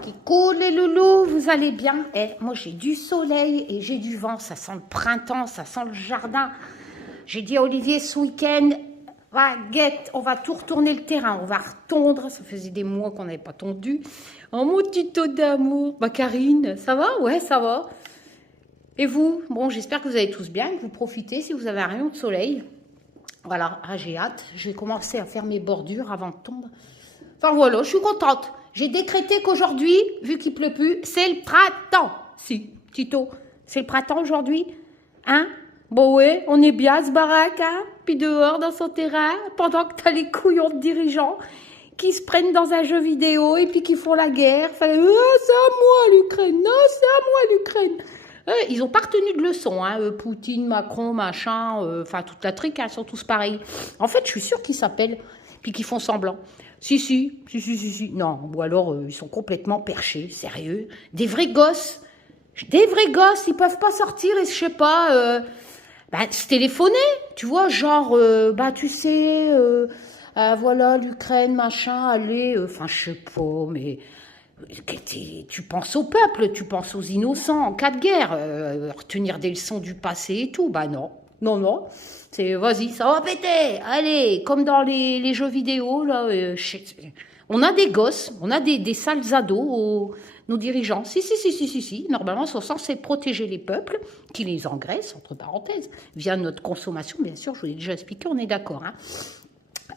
Coucou les loulous, vous allez bien? Moi j'ai du soleil et j'ai du vent, ça sent le printemps, ça sent le jardin. J'ai dit à Olivier ce week-end, on va tout retourner le terrain, on va retondre, ça faisait des mois qu'on n'avait pas tondu. Oh mon tuto d'amour, Karine, ça va? Ouais, ça va. Et vous? Bon, j'espère que vous allez tous bien, que vous profitez si vous avez un rayon de soleil. Voilà, j'ai hâte, je vais commencer à faire mes bordures avant de tondre. Enfin voilà, je suis contente. J'ai décrété qu'aujourd'hui, vu qu'il pleut plus, c'est le printemps. Si, Tito, c'est le printemps aujourd'hui. Hein? Bon ouais, on est bien à ce baraque, hein? Puis dehors, dans son terrain, pendant que t'as les couillons de dirigeants qui se prennent dans un jeu vidéo et puis qui font la guerre. Enfin, c'est à moi l'Ukraine, non, c'est à moi l'Ukraine. Ils n'ont pas retenu de leçon, hein, Poutine, Macron, machin, enfin toute la trique, hein, ils sont tous pareils. En fait, je suis sûre qu'ils s'appellent, puis qu'ils font semblant. Si. Non, ou alors ils sont complètement perchés, sérieux. Des vrais gosses, ils peuvent pas sortir et je sais pas, se téléphoner, tu vois, genre, tu sais, voilà, l'Ukraine, machin, allez, enfin, je sais pas, mais tu penses au peuple, tu penses aux innocents en cas de guerre, retenir des leçons du passé et tout, non. C'est, vas-y, ça va péter, allez, comme dans les jeux vidéo, là, on a des gosses, on a des sales ados, nos dirigeants. Si, normalement, ils sont censés protéger les peuples, qui les engraissent, entre parenthèses, via notre consommation, bien sûr, je vous l'ai déjà expliqué, on est d'accord, hein.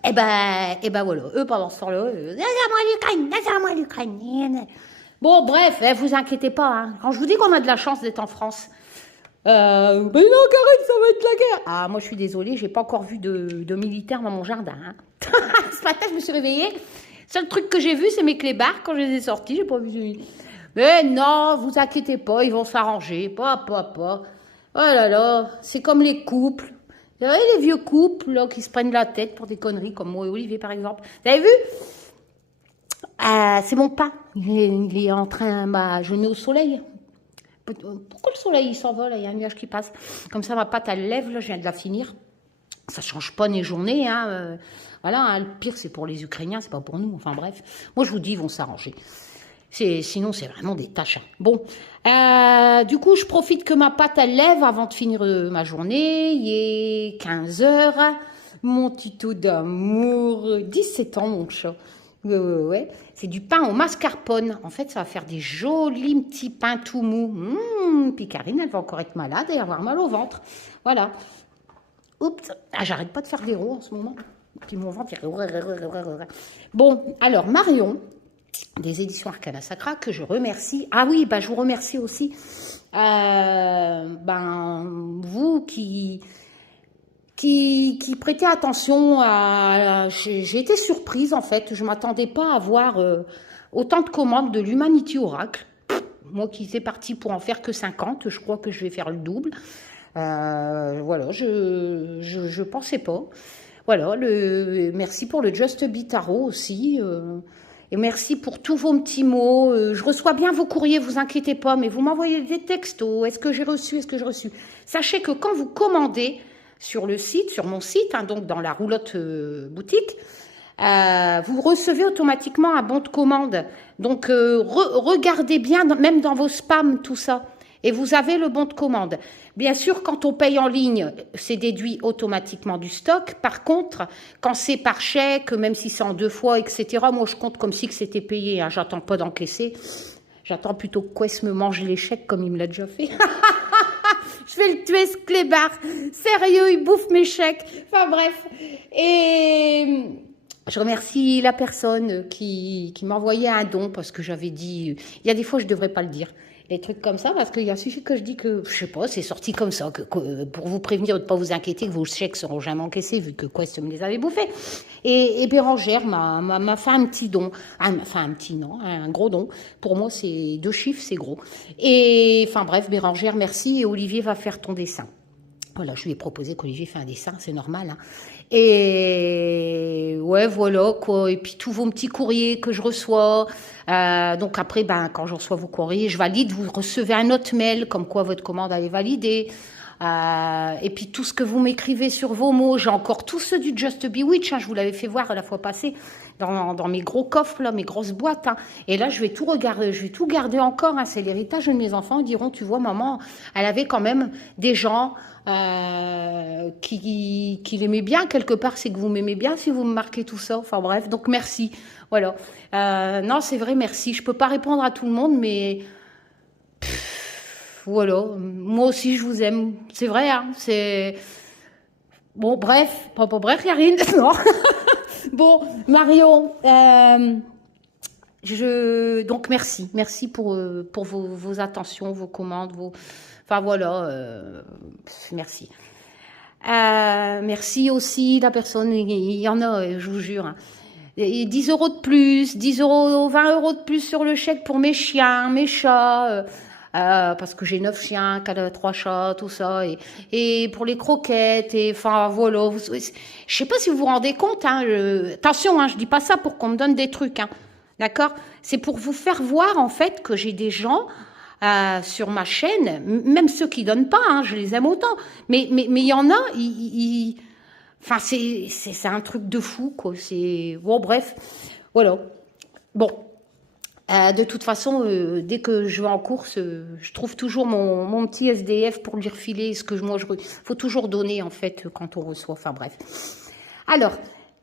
Et ben voilà, eux pendant ce temps-là, laissez-moi l'Ukraine. Bon, bref, vous inquiétez pas, hein. Quand je vous dis qu'on a de la chance d'être en France, mais non, Karine, ça va être la guerre. Ah, moi je suis désolée, j'ai pas encore vu de militaires dans mon jardin, hein. Ce matin, je me suis réveillée, seul truc que j'ai vu, c'est mes clébards quand je les ai sortis, j'ai pas vu. Mais non, vous inquiétez pas, ils vont s'arranger, pas. Oh là là, c'est comme les couples. Vous savez, les vieux couples là, qui se prennent la tête pour des conneries, comme moi et Olivier par exemple. Vous avez vu? C'est mon pain. Il est en train je mets au soleil. Pourquoi le soleil il s'envole? Il y a un nuage qui passe. Comme ça, ma pâte elle lève, là, je viens de la finir. Ça change pas les journées, hein. Voilà, hein, le pire c'est pour les Ukrainiens, c'est pas pour nous. Enfin bref, moi je vous dis, ils vont s'arranger. Sinon, c'est vraiment des tâches. Bon, du coup, je profite que ma pâte elle lève avant de finir ma journée. Il est 15 heures. Mon tito d'amour, 17 ans, mon chat. Ouais. C'est du pain au mascarpone. En fait, ça va faire des jolis petits pains tout mous. Puis Karine, elle va encore être malade et avoir mal au ventre. Voilà. Oups, j'arrête pas de faire des roues en ce moment. Puis mon ventre, bon, alors, Marion, des éditions Arcana Sacra, que je remercie. Ah oui, je vous remercie aussi, vous qui prêtez attention à... J'ai été surprise, en fait. Je ne m'attendais pas à avoir autant de commandes de l'Humanity Oracle. Moi qui étais partie pour en faire que 50, je crois que je vais faire le double. Voilà, je pensais pas. Voilà, merci pour le Just Be Tarot aussi. Et merci pour tous vos petits mots. Je reçois bien vos courriers, vous inquiétez pas, mais vous m'envoyez des textos. Est-ce que j'ai reçu? Sachez que quand vous commandez sur le site, sur mon site, hein, donc dans la roulotte boutique, vous recevez automatiquement un bon de commande. Donc, regardez bien, même dans vos spams, tout ça. Et vous avez le bon de commande. Bien sûr, quand on paye en ligne, c'est déduit automatiquement du stock. Par contre, quand c'est par chèque, même si c'est en 2 fois, etc., moi, je compte comme si c'était payé. Hein. J'attends pas d'encaisser. J'attends plutôt que Quest me mange les chèques comme il me l'a déjà fait. Je vais le tuer, ce clébard. Sérieux, il bouffe mes chèques. Enfin, bref. Et... je remercie la personne qui m'a envoyé un don parce que j'avais dit... Il y a des fois, je ne devrais pas le dire. Les trucs comme ça, parce qu'il a suffi que je dis que, je sais pas, c'est sorti comme ça, pour vous prévenir de ne pas vous inquiéter que vos chèques seront jamais encaissés, vu que Quest me les avait bouffés. Et Bérangère m'a fait un petit don. Enfin, un petit, non, un gros don. Pour moi, c'est 2 chiffres, c'est gros. Et, enfin bref, Bérangère, merci, et Olivier va faire ton dessin. Voilà, je lui ai proposé qu'Olivier fait un dessin, c'est normal, hein. Et ouais, voilà, quoi. Et puis tous vos petits courriers que je reçois. Donc après, quand je reçois vos courriers, je valide. Vous recevez un autre mail comme quoi votre commande elle est validée. Et puis tout ce que vous m'écrivez sur vos mots, j'ai encore tous ceux du Just Be Witch, hein, je vous l'avais fait voir la fois passée. dans mes gros coffres, là, mes grosses boîtes. Hein. Et là, je vais tout regarder, je vais tout garder encore. Hein. C'est l'héritage de mes enfants. Ils diront, tu vois, maman, elle avait quand même des gens qui l'aimaient bien. Quelque part, c'est que vous m'aimez bien si vous me marquez tout ça. Enfin bref, donc merci. Voilà. Non, c'est vrai, merci. Je peux pas répondre à tout le monde, mais voilà. Moi aussi, je vous aime. C'est vrai, hein. C'est bon. Bref, pas bref, Yarine. Non. Bon, Marion. Donc merci pour vos attentions, vos commandes, enfin voilà, merci. Merci aussi la personne, il y en a, je vous jure. Hein. Et 10 € de plus, 10 euros, 20 € de plus sur le chèque pour mes chiens, mes chats, parce que j'ai 9 chiens, 3 chats, tout ça, et pour les croquettes, et enfin voilà. Je sais pas si vous vous rendez compte, hein, attention, hein, je dis pas ça pour qu'on me donne des trucs, hein, d'accord? C'est pour vous faire voir en fait que j'ai des gens sur ma chaîne, même ceux qui donnent pas, hein, je les aime autant, mais il y en a, enfin c'est un truc de fou quoi. C'est bon bref, voilà. Bon, de toute façon, dès que je vais en course, je trouve toujours mon petit SDF pour lui refiler ce que moi je faut toujours donner en fait quand on reçoit. Enfin bref. Alors.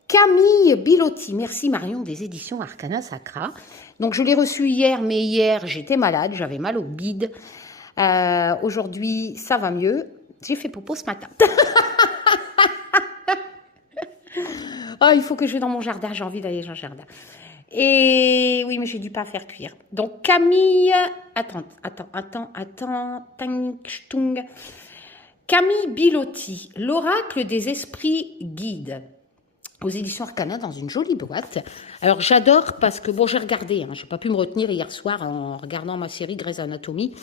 Camille Bilotti, merci Marion des éditions Arcana Sacra. Donc je l'ai reçu hier, mais hier j'étais malade, j'avais mal au bide. Aujourd'hui ça va mieux. J'ai fait popo ce matin. Oh, il faut que je vais dans mon jardin, j'ai envie d'aller dans le jardin. Et oui, mais j'ai dû pas faire cuire. Donc Camille, attends. Camille Bilotti, l'oracle des esprits guides. Aux éditions Arcana dans une jolie boîte. Alors j'adore parce que, bon j'ai regardé, hein, j'ai pas pu me retenir hier soir en regardant ma série Grey's Anatomy.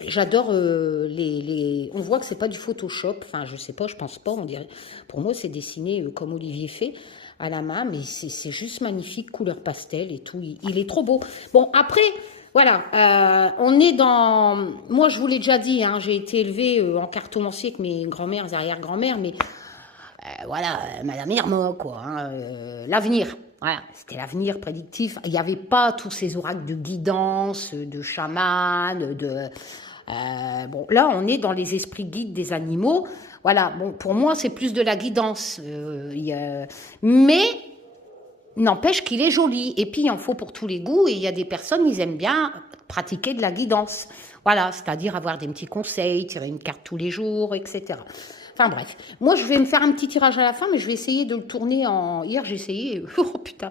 J'adore on voit que c'est pas du Photoshop, enfin je sais pas, je pense pas, on dirait. Pour moi c'est dessiné comme Olivier fait à la main, mais c'est juste magnifique, couleur pastel et tout, il est trop beau. Bon après, voilà, on est dans... Moi je vous l'ai déjà dit, hein, j'ai été élevée en cartomancier avec mes grand-mères, arrière-grand-mères, mais... voilà, Madame Irma, quoi, hein, l'avenir, voilà, c'était l'avenir prédictif. Il n'y avait pas tous ces oracles de guidance, de chaman, bon, là, on est dans les esprits guides des animaux. Voilà, bon, pour moi, c'est plus de la guidance, mais n'empêche qu'il est joli. Et puis, il en faut pour tous les goûts. Et il y a des personnes, ils aiment bien pratiquer de la guidance. Voilà, c'est-à-dire avoir des petits conseils, tirer une carte tous les jours, etc. Enfin bref, moi je vais me faire un petit tirage à la fin, mais je vais essayer de le tourner en... Hier j'ai essayé, oh putain,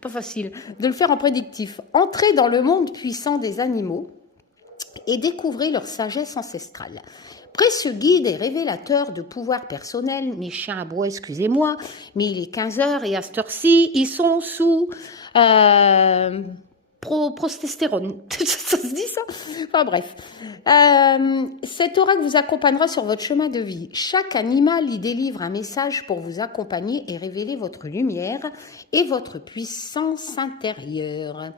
pas facile, de le faire en prédictif. Entrez dans le monde puissant des animaux et découvrez leur sagesse ancestrale. Précieux guide et révélateur de pouvoirs personnels, mes chiens aboient, excusez-moi, mais il est 15h et à cette heure-ci, ils sont sous... protestérone, ça se dit ça? Enfin bref, cet oracle vous accompagnera sur votre chemin de vie. Chaque animal y délivre un message pour vous accompagner et révéler votre lumière et votre puissance intérieure.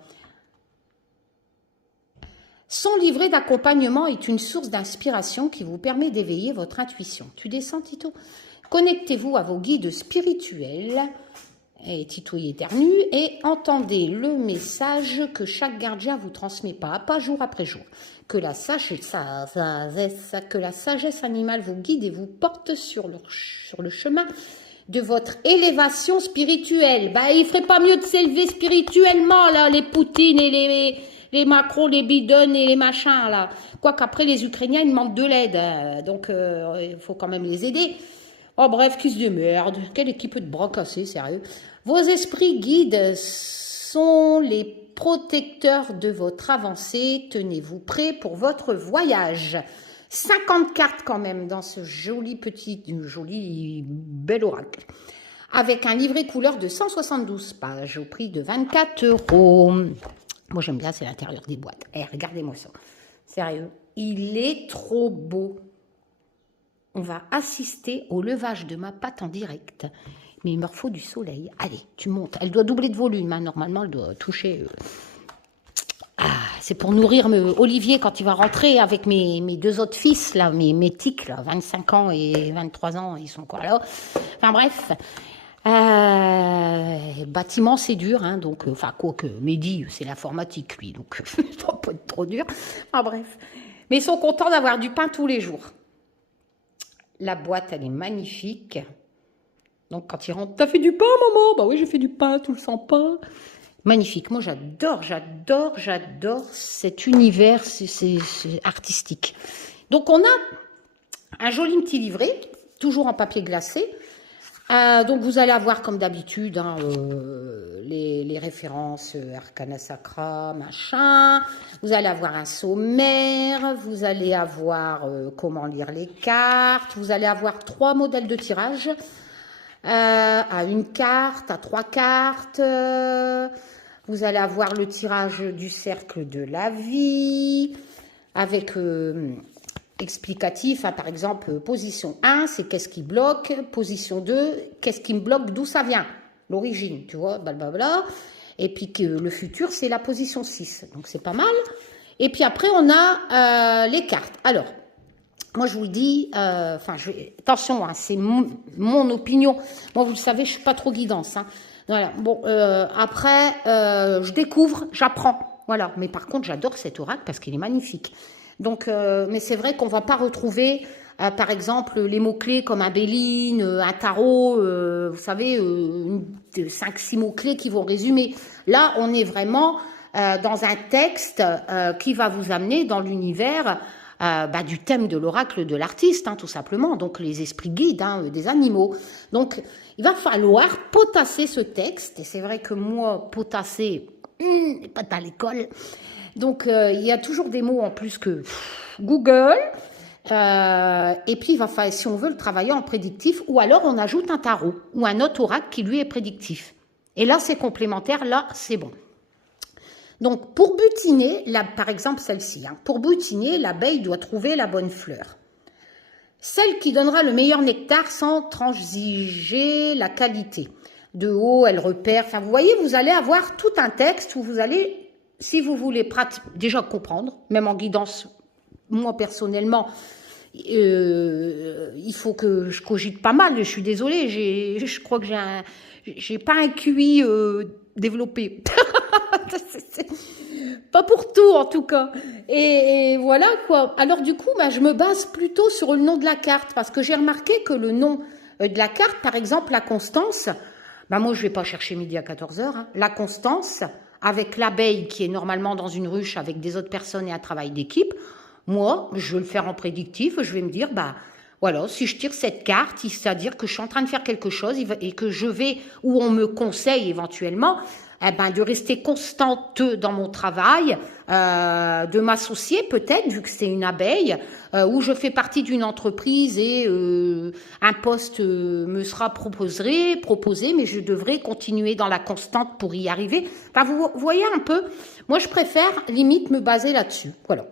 Son livret d'accompagnement est une source d'inspiration qui vous permet d'éveiller votre intuition. Tu descends, Tito? Connectez-vous à vos guides spirituels. Et Tito y éternue, et entendez le message que chaque gardien vous transmet pas à pas, jour après jour. Que la sagesse animale vous guide et vous porte sur le chemin de votre élévation spirituelle. Bah, il ferait pas mieux de s'élever spirituellement, là, les Poutines et les Macron, les Biden et les machins, là. Quoiqu'après, les Ukrainiens, ils demandent de l'aide, donc il faut quand même les aider. Oh bref, qui se démerde, quelle équipe de bras cassés, sérieux. Vos esprits guides sont les protecteurs de votre avancée. Tenez-vous prêts pour votre voyage. 50 cartes quand même dans ce joli bel oracle. Avec un livret couleur de 172 pages au prix de 24 €. Moi j'aime bien, c'est l'intérieur des boîtes. Eh, regardez-moi ça. Sérieux, il est trop beau. On va assister au levage de ma pâte en direct. Mais il me faut du soleil. Allez, tu montes. Elle doit doubler de volume. Hein. Normalement, elle doit toucher... c'est pour nourrir Olivier quand il va rentrer avec mes deux autres fils, là, mes tics, là, 25 ans et 23 ans. Ils sont quoi là? Enfin bref. Bâtiment, c'est dur, hein, donc, enfin, quoique, Mehdi, c'est l'informatique, lui, donc, ça va pas être trop dur. Enfin, bref. Mais ils sont contents d'avoir du pain tous les jours. La boîte, elle est magnifique. Donc, quand ils rentrent, t'as fait du pain, maman? Bah oui, j'ai fait du pain, tout le sens pain. Magnifique. Moi, j'adore cet univers, c'est artistique. Donc, on a un joli petit livret, toujours en papier glacé. Donc, vous allez avoir, comme d'habitude, hein, les références Arcana Sacra, machin. Vous allez avoir un sommaire. Vous allez avoir comment lire les cartes. Vous allez avoir 3 modèles de tirage. À 1 carte, à 3 cartes. Vous allez avoir le tirage du cercle de la vie. Avec... explicatif, hein, par exemple, position 1, c'est qu'est-ce qui bloque, position 2, qu'est-ce qui me bloque, d'où ça vient, l'origine, tu vois, blablabla. Et puis que le futur, c'est la position 6, donc c'est pas mal. Et puis après, on a les cartes. Alors, moi, je vous le dis, attention, hein, c'est mon opinion. Moi, vous le savez, je suis pas trop guidance. Hein. Voilà. Bon, après, je découvre, j'apprends. Voilà. Mais par contre, j'adore cet oracle parce qu'il est magnifique. Donc, mais c'est vrai qu'on va pas retrouver, par exemple, les mots-clés comme un Béline, un tarot, vous savez, 5-6 mots-clés qui vont résumer. Là, on est vraiment dans un texte qui va vous amener dans l'univers du thème de l'oracle de l'artiste, hein, tout simplement. Donc, les esprits guides hein, des animaux. Donc, il va falloir potasser ce texte. Et c'est vrai que moi, potasser, pas à l'école. Donc, il y a toujours des mots en plus que Google. Et puis, il va falloir, si on veut le travailler en prédictif, ou alors on ajoute un tarot ou un autre oracle qui, lui, est prédictif. Et là, c'est complémentaire. Là, c'est bon. Donc, pour butiner, là, par exemple, celle-ci, hein, pour butiner, l'abeille doit trouver la bonne fleur. Celle qui donnera le meilleur nectar sans transiger la qualité. De haut, elle repère. Enfin, vous voyez, vous allez avoir tout un texte où vous allez... Si vous voulez déjà comprendre, même en guidance, moi personnellement, il faut que je cogite pas mal. Je suis désolée, je crois que j'ai pas un QI développé. Pas pour tout en tout cas. Et voilà quoi. Alors du coup, je me base plutôt sur le nom de la carte parce que j'ai remarqué que le nom de la carte, par exemple la Constance, moi je vais pas chercher midi à 14h, hein, la Constance, avec l'abeille qui est normalement dans une ruche avec des autres personnes et un travail d'équipe, moi, je vais le faire en prédictif, je vais me dire, voilà, si je tire cette carte, c'est-à-dire que je suis en train de faire quelque chose et que je vais, où on me conseille éventuellement, de rester constante dans mon travail, de m'associer peut-être, vu que c'est une abeille, où je fais partie d'une entreprise et un poste me sera proposé, mais je devrais continuer dans la constante pour y arriver. Enfin, vous voyez un peu, moi je préfère limite me baser là-dessus. Voilà.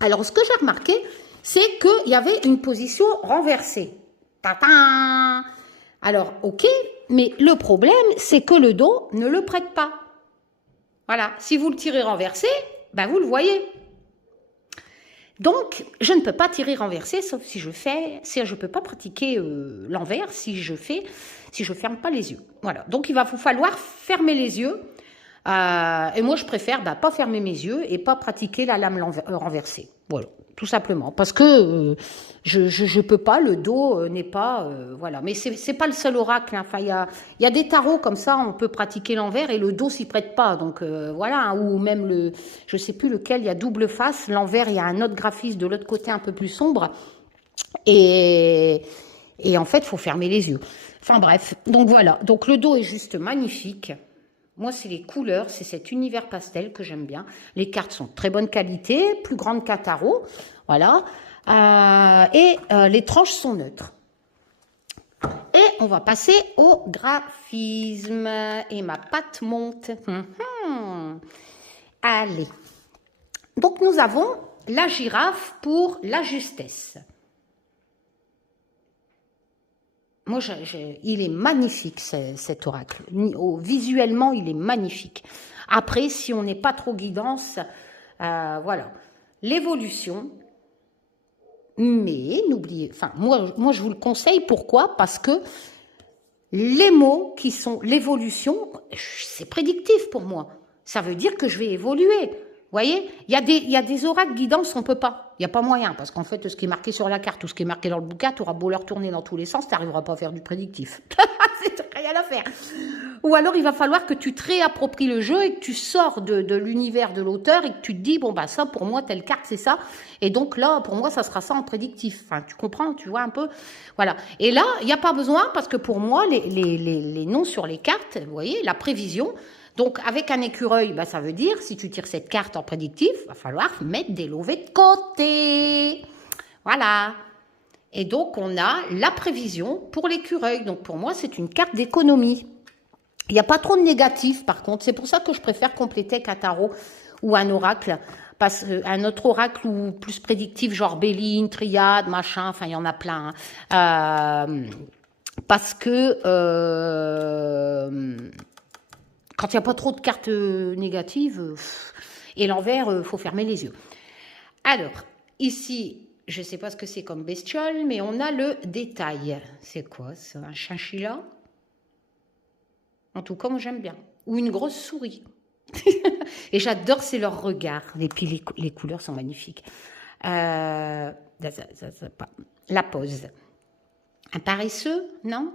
Alors, ce que j'ai remarqué, c'est qu'il y avait une position renversée. Ta-ta! Alors, ok, mais le problème, c'est que le dos ne le prête pas. Voilà, si vous le tirez renversé, vous le voyez. Donc, je ne peux pas tirer renversé, sauf si je ne peux pas pratiquer l'envers si je ferme pas les yeux. Voilà, donc il va vous falloir fermer les yeux. Et moi, je préfère pas fermer mes yeux et pas pratiquer la lame renversée. Voilà, tout simplement. Parce que je peux pas, le dos n'est pas... voilà, mais c'est pas le seul oracle. Hein. Enfin, il y a des tarots comme ça, on peut pratiquer l'envers et le dos s'y prête pas. Donc voilà, hein, ou même je sais plus lequel, il y a double face. L'envers, il y a un autre graphisme de l'autre côté un peu plus sombre. Et en fait, il faut fermer les yeux. Enfin bref, donc voilà. Donc le dos est juste magnifique. Moi, c'est les couleurs, c'est cet univers pastel que j'aime bien. Les cartes sont de très bonne qualité, plus grandes qu'un tarot. Voilà. Les tranches sont neutres. Et on va passer au graphisme. Et ma patte monte. Allez. Donc, nous avons la girafe pour la justesse. Moi, il est magnifique, cet oracle. Visuellement, il est magnifique. Après, si on n'est pas trop guidance, voilà. L'évolution, mais n'oubliez... Enfin, moi, je vous le conseille. Pourquoi? Parce que les mots qui sont l'évolution, c'est prédictif pour moi. Ça veut dire que je vais évoluer. Vous voyez, il y a des oracles guidance, on ne peut pas. Il n'y a pas moyen, parce qu'en fait, ce qui est marqué sur la carte ou ce qui est marqué dans le bouquin, tu auras beau leur tourner dans tous les sens, tu n'arriveras pas à faire du prédictif. C'est rien à faire. Ou alors, il va falloir que tu te réappropries le jeu et que tu sors de l'univers de l'auteur et que tu te dis, bon, bah ça, pour moi, telle carte, c'est ça. Et donc là, pour moi, ça sera ça en prédictif. Enfin, tu comprends, tu vois un peu. Voilà. Et là, il n'y a pas besoin, parce que pour moi, les noms sur les cartes, vous voyez, la prévision. Donc, avec un écureuil, bah, ça veut dire, si tu tires cette carte en prédictif, il va falloir mettre des lovés de côté. Voilà. Et donc, on a la prévision pour l'écureuil. Donc, pour moi, c'est une carte d'économie. Il n'y a pas trop de négatifs, par contre. C'est pour ça que je préfère compléter avec un tarot ou un oracle. Parce un autre oracle ou plus prédictif, genre Béline, Triade, machin, enfin, il y en a plein. Parce que quand il n'y a pas trop de cartes négatives, et l'envers, il faut fermer les yeux. Alors, ici, je ne sais pas ce que c'est comme bestiole, mais on a le détail. C'est quoi ça? Un chinchilla? En tout cas, moi j'aime bien. Ou une grosse souris. Et j'adore, c'est leur regard. Et puis les couleurs sont magnifiques. La pose. Un paresseux, non?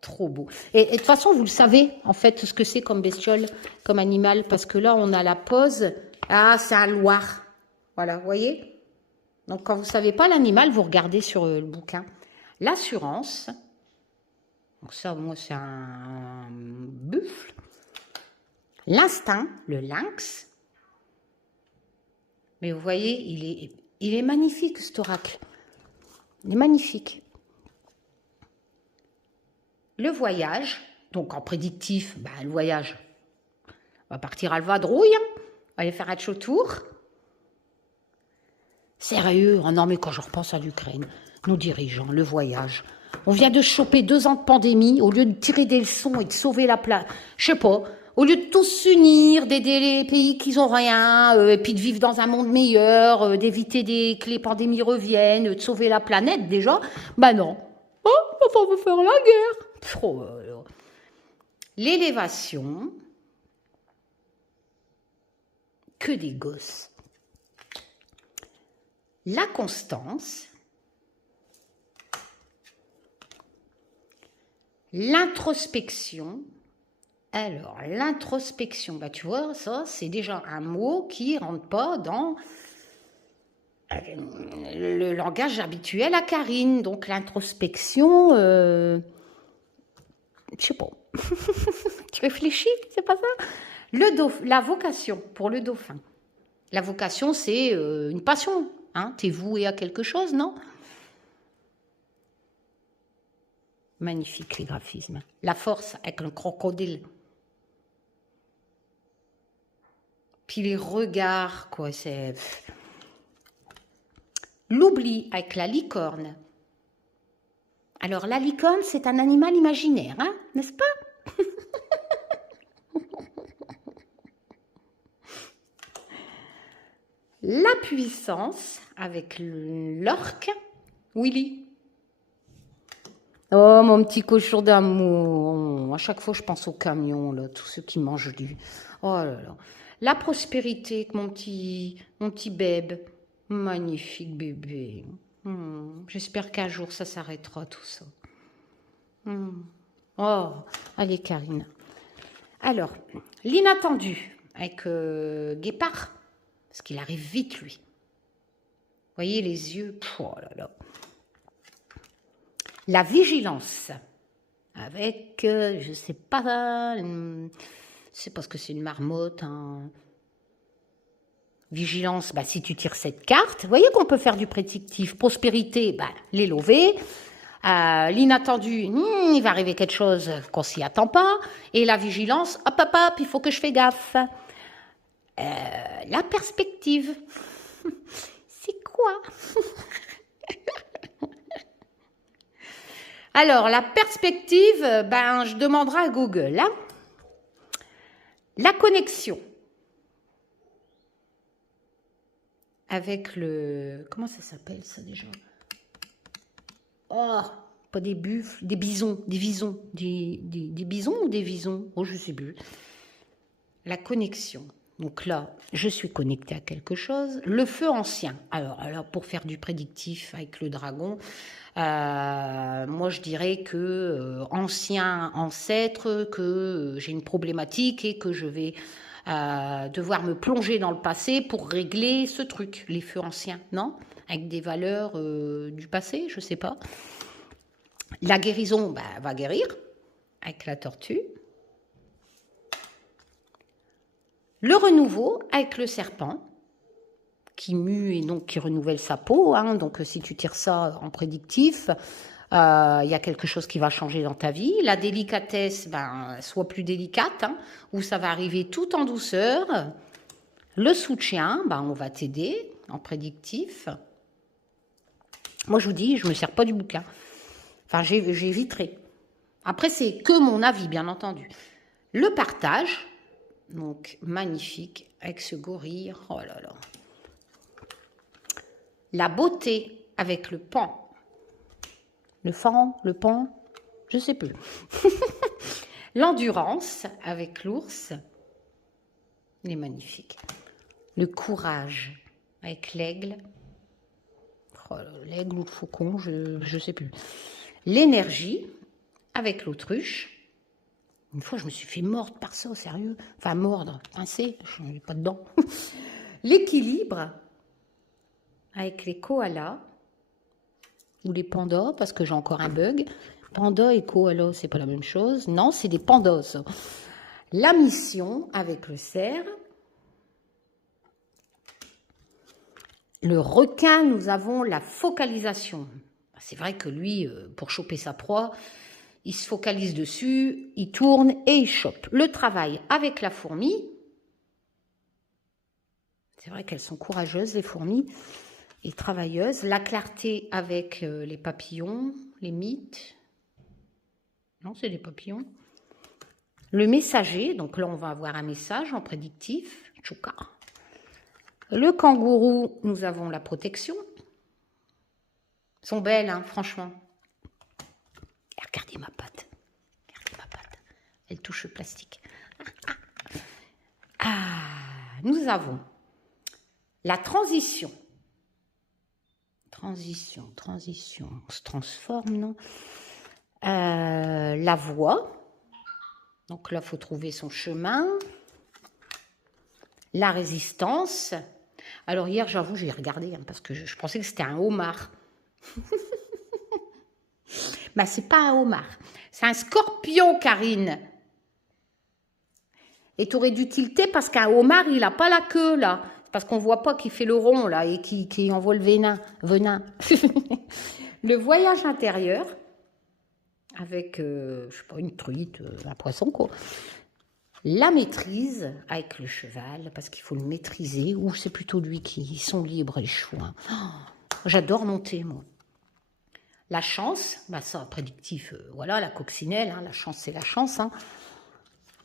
Trop beau. Et de toute façon, vous le savez, en fait, ce que c'est comme bestiole, comme animal, parce que là, on a la pose. Ah, c'est un loir. Voilà, vous voyez? Donc, quand vous ne savez pas l'animal, vous regardez sur le bouquin. L'assurance. Donc ça, moi, c'est un buffle. L'instinct, le lynx. Mais vous voyez, il est magnifique, cet oracle. Il est magnifique. Le voyage, donc en prédictif, ben, le voyage, on va partir à le vadrouille, on va aller faire un show tour. Sérieux, oh non mais quand je repense à l'Ukraine, nos dirigeants, le voyage, on vient de choper 2 ans de pandémie, au lieu de tirer des leçons et de sauver la planète, je sais pas, au lieu de tous s'unir, d'aider les pays qui n'ont rien, et puis de vivre dans un monde meilleur, d'éviter que les pandémies reviennent, de sauver la planète déjà, ben non. Oh, on veut faire la guerre. Oh, l'élévation, que des gosses. La constance, l'introspection. Alors, l'introspection, bah, tu vois, ça, c'est déjà un mot qui ne rentre pas dans le langage habituel à Karine. Donc, l'introspection, je sais pas. Tu réfléchis, c'est pas ça? La vocation, pour le dauphin. La vocation, c'est une passion. Hein? T'es voué à quelque chose, non? Magnifique, les graphismes. La force avec le crocodile. Puis les regards, quoi, c'est... L'oubli avec la licorne. Alors, la licorne, c'est un animal imaginaire, hein, n'est-ce pas? La puissance avec l'orque, Willy. Oh, mon petit cochon d'amour. À chaque fois, je pense au camion, là, tous ceux qui mangent du... Oh là là. La prospérité avec mon petit bébé. Magnifique bébé. J'espère qu'un jour, ça s'arrêtera, tout ça. Oh, allez, Karine. Alors, l'inattendu avec Guépard. Parce qu'il arrive vite, lui. Vous voyez les yeux. Oh là là. La vigilance. Avec, je sais pas, c'est parce que c'est une marmotte. Hein. Vigilance, bah, si tu tires cette carte, vous voyez qu'on peut faire du prédictif. Prospérité, bah, les lever. L'inattendu, il va arriver quelque chose qu'on s'y attend pas. Et la vigilance, hop, hop, hop, il faut que je fais gaffe. La perspective, c'est quoi? Alors, la perspective, ben, je demanderai à Google. Hein. La connexion avec le... Comment ça s'appelle, ça, déjà? Oh, pas des buffles, des bisons, des visons, des bisons ou des visons? Oh, je sais plus. La connexion. Donc là, je suis connectée à quelque chose. Le feu ancien. Alors pour faire du prédictif avec le dragon, moi je dirais que ancien ancêtre, que j'ai une problématique et que je vais devoir me plonger dans le passé pour régler ce truc, les feux anciens, non? Avec des valeurs du passé, je sais pas. La guérison, va guérir avec la tortue. Le renouveau avec le serpent, qui mue et donc qui renouvelle sa peau. Hein. Donc si tu tires ça en prédictif, il y a quelque chose qui va changer dans ta vie. La délicatesse, sois plus délicate, hein, où ça va arriver tout en douceur. Le soutien, on va t'aider en prédictif. Moi, je vous dis, je ne me sers pas du bouquin. Enfin, j'éviterai. Après, c'est que mon avis, bien entendu. Le partage, donc magnifique, avec ce gorille. Oh là là. La beauté avec le pan. Le fan, le pan, je ne sais plus. L'endurance avec l'ours. Il est magnifique. Le courage avec l'aigle. Oh, l'aigle ou le faucon, je ne sais plus. L'énergie avec l'autruche. Une fois, je me suis fait mordre par ça, sérieux. Enfin, mordre, pincer, je n'ai pas dedans. L'équilibre avec les koalas ou les pandas, parce que j'ai encore un bug. Panda et koala, c'est pas la même chose. Non, c'est des pandas, ça. La mission avec le cerf. Le requin, nous avons la focalisation. C'est vrai que lui, pour choper sa proie, il se focalise dessus, il tourne et il chope. Le travail avec la fourmi. C'est vrai qu'elles sont courageuses, les fourmis, et travailleuses. La clarté avec les papillons, les mythes. Non, c'est des papillons. Le messager, donc là, on va avoir un message en prédictif. Tchouka. Le kangourou, nous avons la protection. Elles sont belles, hein, franchement. Et regardez ma patte. Regardez ma patte. Elle touche le plastique. Nous avons la transition. Transition. On se transforme, non? La voie. Donc là, il faut trouver son chemin. La résistance. Alors hier, j'avoue, j'ai regardé, hein, parce que je pensais que c'était un homard. C'est pas un homard. C'est un scorpion, Karine. Et tu aurais dû tilter parce qu'un homard, il n'a pas la queue, là. Parce qu'on ne voit pas qu'il fait le rond, là, et qui envoie le venin. Le voyage intérieur, avec, je sais pas, une truite, un poisson, quoi. La maîtrise avec le cheval, parce qu'il faut le maîtriser, ou c'est plutôt lui qui sont libres, les chevaux. Hein. Oh, j'adore monter, moi. La chance, ça, prédictif, voilà, la coccinelle, hein, la chance, c'est la chance. Hein.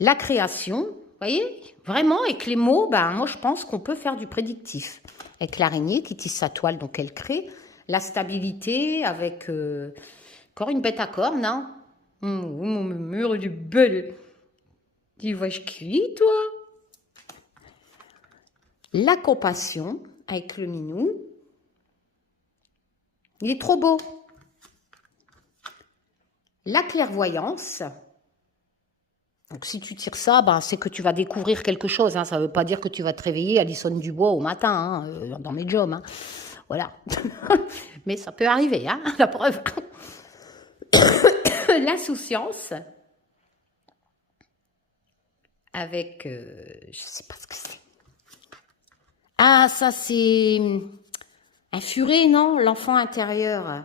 La création, vous voyez, vraiment, avec les mots, moi, je pense qu'on peut faire du prédictif. Avec l'araignée qui tisse sa toile, donc elle crée. La stabilité, avec, encore une bête à cornes, hein. Mon mur du bel... Tu vois, je crie, toi. La compassion avec le minou. Il est trop beau. La clairvoyance. Donc, si tu tires ça, c'est que tu vas découvrir quelque chose. Hein. Ça ne veut pas dire que tu vas te réveiller à Alison Dubois au matin, hein, dans mes jobs. Hein. Voilà. Mais ça peut arriver, hein, la preuve. L'insouciance. Avec, je ne sais pas ce que c'est. Ah, ça c'est un furet, non? L'enfant intérieur.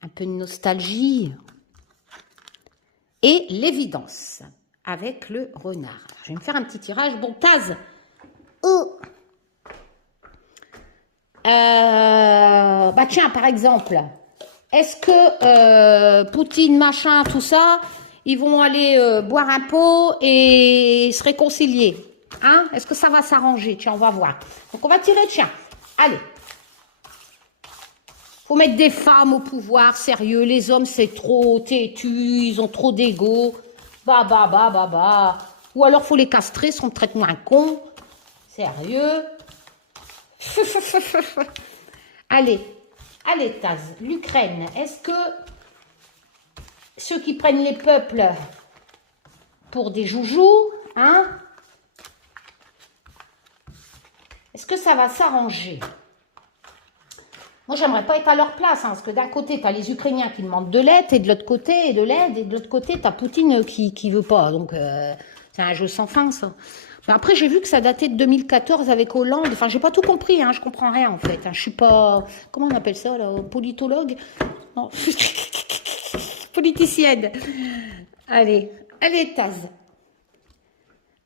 Un peu de nostalgie. Et l'évidence, avec le renard. Je vais me faire un petit tirage. Bon, Taz. Tiens, par exemple, est-ce que Poutine, machin, tout ça... Ils vont aller boire un pot et se réconcilier. Hein? Est-ce que ça va s'arranger? Tiens, on va voir. Donc, on va tirer, tiens. Allez. Faut mettre des femmes au pouvoir, sérieux. Les hommes, c'est trop têtu, ils ont trop d'ego. Bah, bah, bah, bah, bah. Ou alors, faut les castrer, sont peut-être moins cons. Sérieux. Allez, allez, Taz. L'Ukraine, est-ce que ceux qui prennent les peuples pour des joujoux, hein, est-ce que ça va s'arranger? Moi, j'aimerais pas être à leur place, hein, parce que d'un côté, tu as les Ukrainiens qui demandent de l'aide, et de l'autre côté, de l'aide, et de l'autre côté, tu as Poutine qui veut pas. Donc, c'est un jeu sans fin, ça. Mais après, j'ai vu que ça datait de 2014 avec Hollande. Enfin, j'ai pas tout compris, hein, je comprends rien, en fait. Hein. Je suis pas, comment on appelle ça, là, politologue? Non. Politicienne. Allez, allez, Taz.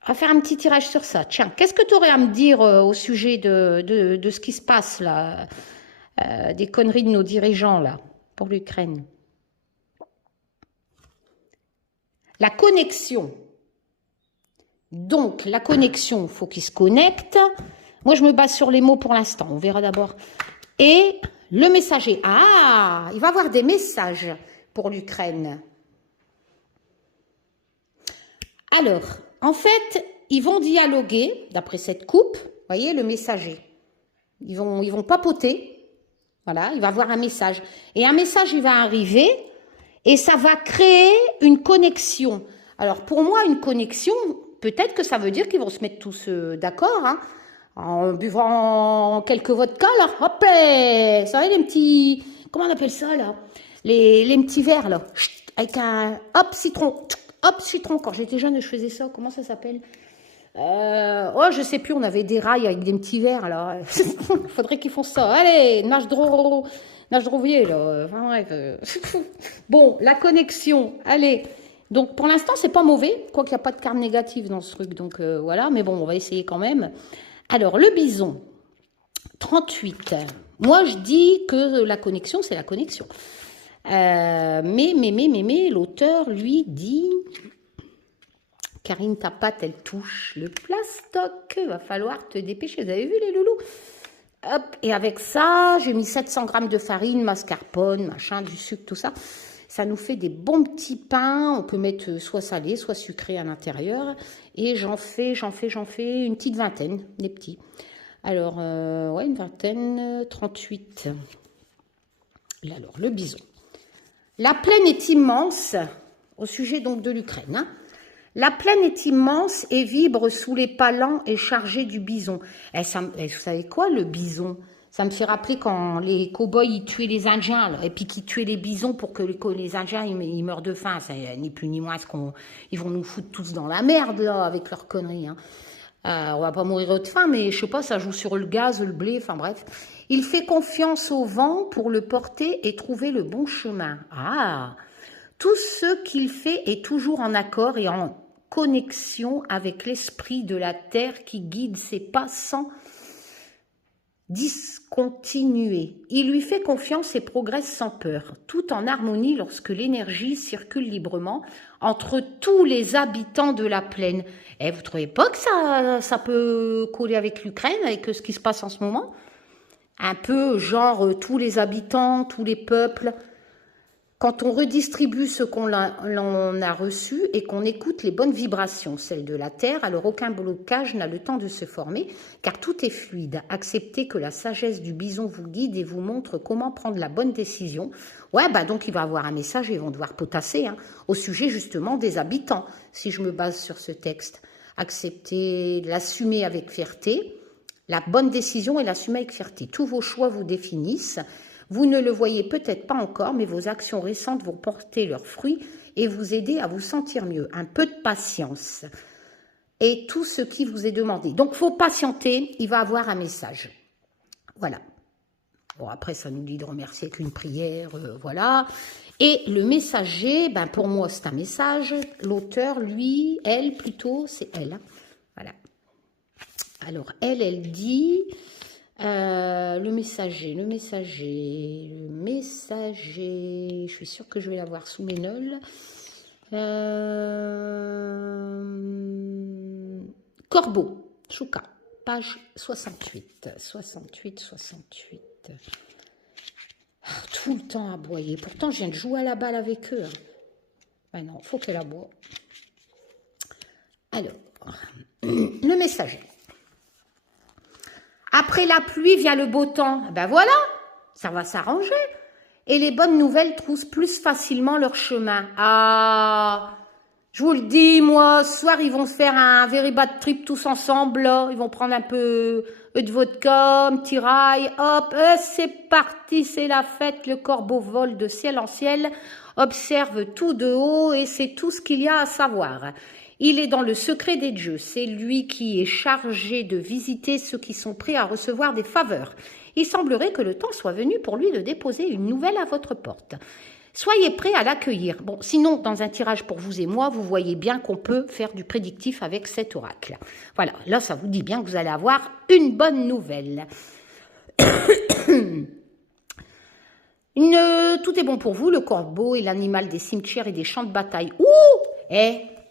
On va faire un petit tirage sur ça. Tiens, qu'est-ce que tu aurais à me dire au sujet de ce qui se passe, là, des conneries de nos dirigeants, là, pour l'Ukraine? La connexion. Donc, la connexion, il faut qu'ils se connectent. Moi, je me base sur les mots pour l'instant. On verra d'abord. Et le messager. Ah, il va y avoir des messages pour l'Ukraine. Alors, en fait, ils vont dialoguer, d'après cette coupe. Vous voyez, le messager. Ils vont papoter. Voilà, il va y avoir un message. Et un message, il va arriver et ça va créer une connexion. Alors, pour moi, une connexion, peut-être que ça veut dire qu'ils vont se mettre tous d'accord, hein, en buvant quelques vodka, là. Hop là, vous savez, les petits... Comment on appelle ça, là? Les petits verres, là. Chut, avec un... Hop, citron. Hop, citron. Quand j'étais jeune, je faisais ça. Comment ça s'appelle? Oh, je sais plus, on avait des rails avec des petits verres, là. Faudrait qu'ils fassent ça. Allez, nage drovier, là. Enfin, bref. Bon, la connexion. Allez. Donc, pour l'instant, c'est pas mauvais. Quoi qu'il n'y a pas de carte négative dans ce truc. Donc, voilà. Mais bon, on va essayer quand même. Alors, le bison. 38. Moi, je dis que la connexion, c'est la connexion. Mais, l'auteur, lui, dit... Karine, ta patte, elle touche le plastoc. Va falloir te dépêcher. Vous avez vu les loulous? Hop, et avec ça, j'ai mis 700 grammes de farine, mascarpone, machin, du sucre, tout ça. Ça nous fait des bons petits pains. On peut mettre soit salé, soit sucré à l'intérieur. Et j'en fais une petite vingtaine, des petits. Alors, ouais, une vingtaine, 38. Alors, le bison. La plaine est immense, au sujet donc de l'Ukraine, hein. La plaine est immense et vibre sous les pas lents et chargés du bison. Vous savez quoi, le bison? Ça me fait rappeler quand les cow-boys ils tuaient les Indiens, là, et puis qu'ils tuaient les bisons pour que les Indiens ils meurent de faim. C'est ni plus ni moins ils vont nous foutre tous dans la merde, là, avec leurs conneries. Hein. On va pas mourir de faim, mais je sais pas, ça joue sur le gaz, le blé, enfin bref. Il fait confiance au vent pour le porter et trouver le bon chemin. Ah! Tout ce qu'il fait est toujours en accord et en connexion avec l'esprit de la terre qui guide ses pas sans discontinuer. Il lui fait confiance et progresse sans peur, tout en harmonie lorsque l'énergie circule librement entre tous les habitants de la plaine. Et vous ne trouvez pas que ça peut coller avec l'Ukraine, avec ce qui se passe en ce moment? Un peu genre tous les habitants, tous les peuples. Quand on redistribue ce qu'on a reçu et qu'on écoute les bonnes vibrations, celles de la Terre, alors aucun blocage n'a le temps de se former, car tout est fluide. Acceptez que la sagesse du bison vous guide et vous montre comment prendre la bonne décision. Ouais, bah donc il va y avoir un message, ils vont devoir potasser, hein, au sujet justement des habitants, si je me base sur ce texte. Acceptez, l'assumer avec fierté, la bonne décision et l'assumer avec fierté. Tous vos choix vous définissent. Vous ne le voyez peut-être pas encore, mais vos actions récentes vont porter leurs fruits et vous aider à vous sentir mieux. Un peu de patience et tout ce qui vous est demandé. Donc, il faut patienter, il va avoir un message. Voilà. Bon, après, ça nous dit de remercier avec une prière, voilà. Et le messager, ben, pour moi, c'est un message. L'auteur, lui, elle, plutôt, c'est elle. Hein. Voilà. Alors, elle dit... le messager, je suis sûre que je vais l'avoir sous mes nolles. Corbeau, Chouka, page 68. Tout le temps aboyer. Pourtant, je viens de jouer à la balle avec eux. Ben non, il faut qu'elle aboie. Alors, le messager. Après la pluie vient le beau temps. Ben voilà, ça va s'arranger. Et les bonnes nouvelles troussent plus facilement leur chemin. Ah, je vous le dis, moi, ce soir, ils vont se faire un very bad trip tous ensemble. Là. Ils vont prendre un peu de vodka, un petit rail. Hop, c'est parti, c'est la fête. Le corbeau vole de ciel en ciel, observe tout de haut et c'est tout ce qu'il y a à savoir. Il est dans le secret des dieux. C'est lui qui est chargé de visiter ceux qui sont prêts à recevoir des faveurs. Il semblerait que le temps soit venu pour lui de déposer une nouvelle à votre porte. Soyez prêts à l'accueillir. Bon, sinon, dans un tirage pour vous et moi, vous voyez bien qu'on peut faire du prédictif avec cet oracle. Voilà, là, ça vous dit bien que vous allez avoir une bonne nouvelle. Tout est bon pour vous, le corbeau est l'animal des cimetières et des champs de bataille. Ouh,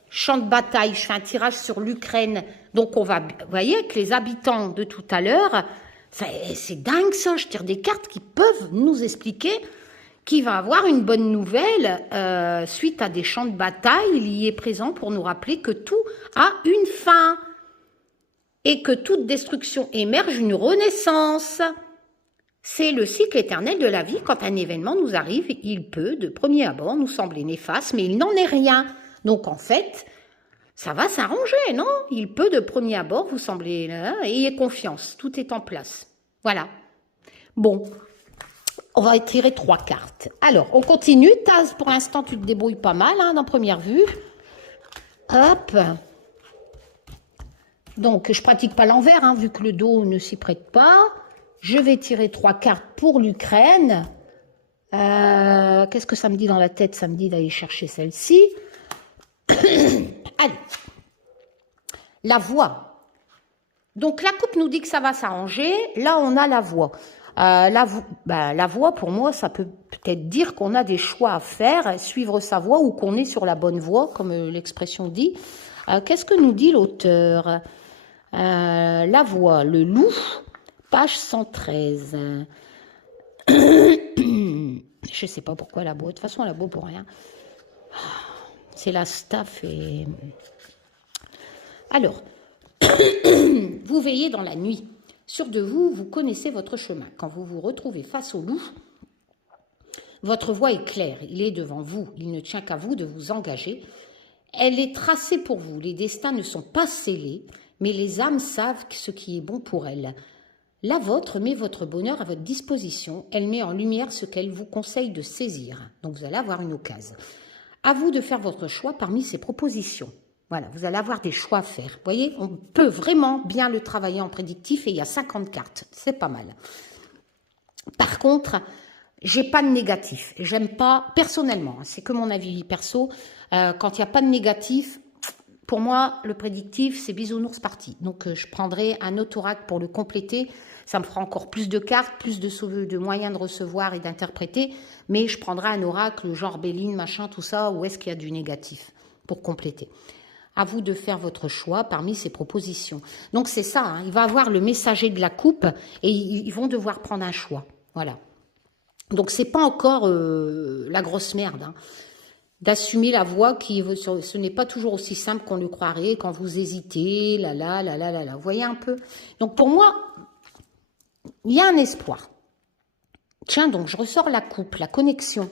champ de bataille, je fais un tirage sur l'Ukraine. Donc, on va, vous voyez, avec les habitants de tout à l'heure, c'est dingue ça, je tire des cartes qui peuvent nous expliquer qu'il va avoir une bonne nouvelle suite à des champs de bataille. Il y est présent pour nous rappeler que tout a une fin et que toute destruction émerge une renaissance. C'est le cycle éternel de la vie. Quand un événement nous arrive, il peut, de premier abord, nous sembler néfaste, mais il n'en est rien. Donc, en fait, ça va s'arranger, non? Il peut, de premier abord, vous sembler... ayez confiance, tout est en place. Voilà. Bon, on va tirer 3 cartes. Alors, on continue. Taz, pour l'instant, tu te débrouilles pas mal, hein, dans première vue. Hop. Donc, je pratique pas l'envers, hein, vu que le dos ne s'y prête pas. Je vais tirer 3 cartes pour l'Ukraine. Qu'est-ce que ça me dit dans la tête? Ça me dit d'aller chercher celle-ci. Allez. La voix. Donc, la coupe nous dit que ça va s'arranger. Là, on a la voix. La voix, pour moi, ça peut peut-être dire qu'on a des choix à faire, suivre sa voix ou qu'on est sur la bonne voie, comme l'expression dit. Qu'est-ce que nous dit l'auteur? La voix, le loup, page 113. Je ne sais pas pourquoi elle aboie. De toute façon, elle aboie pour rien. C'est la staff et... Alors, vous veillez dans la nuit. Sûr de vous, vous connaissez votre chemin. Quand vous vous retrouvez face au loup, votre voie est claire. Il est devant vous. Il ne tient qu'à vous de vous engager. Elle est tracée pour vous. Les destins ne sont pas scellés, mais les âmes savent ce qui est bon pour elles. La vôtre met votre bonheur à votre disposition. Elle met en lumière ce qu'elle vous conseille de saisir. Donc, vous allez avoir une occasion. À vous de faire votre choix parmi ces propositions. Voilà, vous allez avoir des choix à faire. Vous voyez, on peut vraiment bien le travailler en prédictif et il y a 50 cartes. C'est pas mal. Par contre, j'ai pas de négatif. J'aime pas, personnellement, c'est que mon avis perso, quand il n'y a pas de négatif, pour moi, le prédictif, c'est bisounours parti. Donc, je prendrai un autre oracle pour le compléter. Ça me fera encore plus de cartes, plus de moyens de recevoir et d'interpréter. Mais je prendrai un oracle genre Béline, machin, tout ça, où est-ce qu'il y a du négatif pour compléter. À vous de faire votre choix parmi ces propositions. Donc, c'est ça, hein, il va avoir le messager de la coupe et ils vont devoir prendre un choix. Voilà. Donc, c'est pas encore la grosse merde, hein, d'assumer la voie qui... Ce n'est pas toujours aussi simple qu'on le croirait quand vous hésitez, Vous voyez un peu? Donc, pour moi, il y a un espoir. Tiens, donc, je ressors la coupe, la connexion.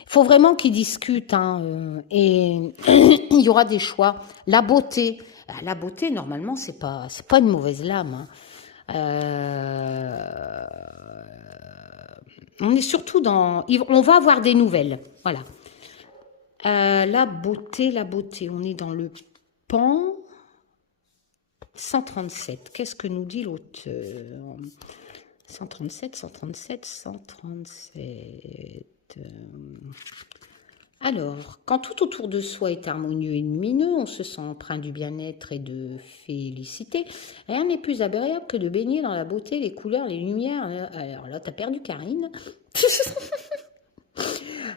Il faut vraiment qu'ils discutent, hein, et il y aura des choix. La beauté, normalement, c'est pas une mauvaise lame. Hein. On est surtout dans... On va avoir des nouvelles, voilà. La beauté, on est dans le pan 137. Qu'est-ce que nous dit l'auteur? 137. Alors, quand tout autour de soi est harmonieux et lumineux, on se sent empreint du bien-être et de félicité. Rien n'est plus agréable que de baigner dans la beauté, les couleurs, les lumières. Alors là, t'as perdu Karine.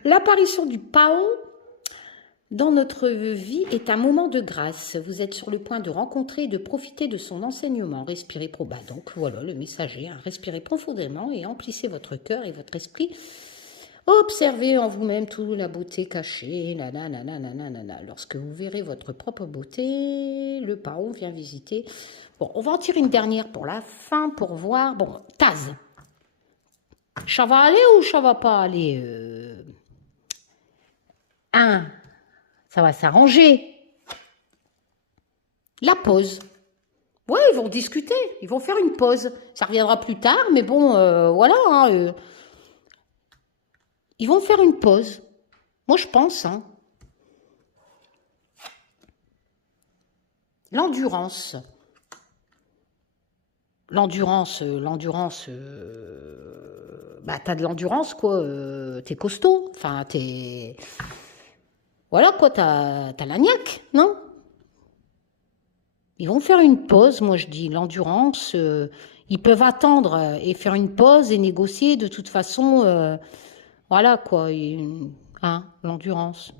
L'apparition du paon dans notre vie est un moment de grâce. Vous êtes sur le point de rencontrer et de profiter de son enseignement. Respirez donc voilà le messager. Hein. Respirez profondément et emplissez votre cœur et votre esprit. Observez en vous-même toute la beauté cachée. Lorsque vous verrez votre propre beauté, le Pao vient visiter. Bon, on va en tirer une dernière pour la fin, pour voir. Bon, Taz, ça va aller ou ça va pas aller ça va s'arranger. La pause. Ouais, ils vont discuter, ils vont faire une pause. Ça reviendra plus tard, mais bon, voilà. Hein, ils vont faire une pause. Moi, je pense. Hein. L'endurance. L'endurance, bah, t'as de l'endurance, quoi. T'es costaud. Enfin, t'es... Voilà, quoi, t'as la niaque, non? Ils vont faire une pause, moi, je dis. L'endurance, ils peuvent attendre et faire une pause et négocier. De toute façon, voilà, quoi. Hein, l'endurance.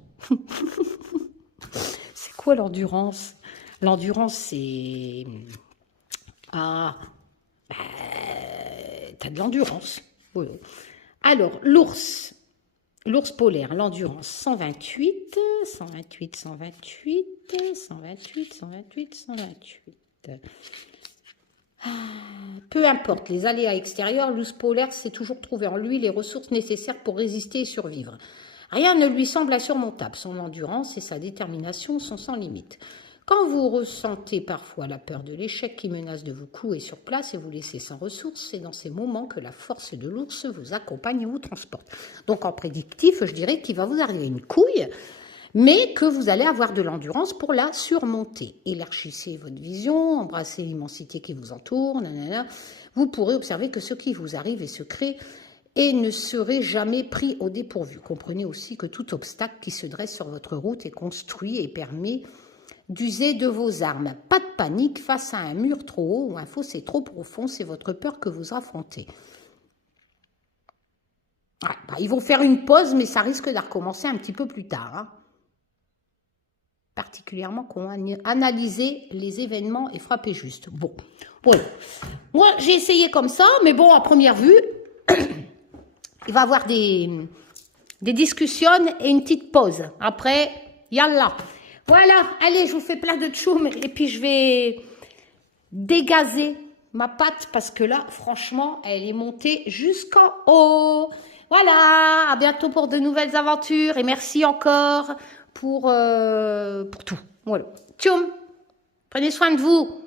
C'est quoi l'endurance? L'endurance, c'est... Ah... t'as de l'endurance. Oui. Alors, l'ours polaire, l'endurance, 128. Peu importe les aléas extérieurs, l'ours polaire sait toujours trouver en lui les ressources nécessaires pour résister et survivre. Rien ne lui semble insurmontable. Son endurance et sa détermination sont sans limite. Quand vous ressentez parfois la peur de l'échec qui menace de vous clouer sur place et vous laisser sans ressources, c'est dans ces moments que la force de l'ours vous accompagne et vous transporte. Donc en prédictif, je dirais qu'il va vous arriver une couille, mais que vous allez avoir de l'endurance pour la surmonter. Élargissez votre vision, embrassez l'immensité qui vous entoure, nanana. Vous pourrez observer que ce qui vous arrive est secret et ne serez jamais pris au dépourvu. Comprenez aussi que tout obstacle qui se dresse sur votre route est construit et permet d'user de vos armes. Pas de panique face à un mur trop haut ou un fossé trop profond, c'est votre peur que vous affrontez. Ouais, bah, ils vont faire une pause, mais ça risque de recommencer un petit peu plus tard. Hein. Particulièrement qu'on va analyser les événements et frapper juste. Bon, voilà. Moi, j'ai essayé comme ça, mais bon, à première vue, il va y avoir des discussions et une petite pause. Après, yallah. Voilà, allez, je vous fais plein de tchoum et puis je vais dégazer ma pâte parce que là, franchement, elle est montée jusqu'en haut. Voilà, à bientôt pour de nouvelles aventures et merci encore pour tout. Voilà, tchoum, prenez soin de vous.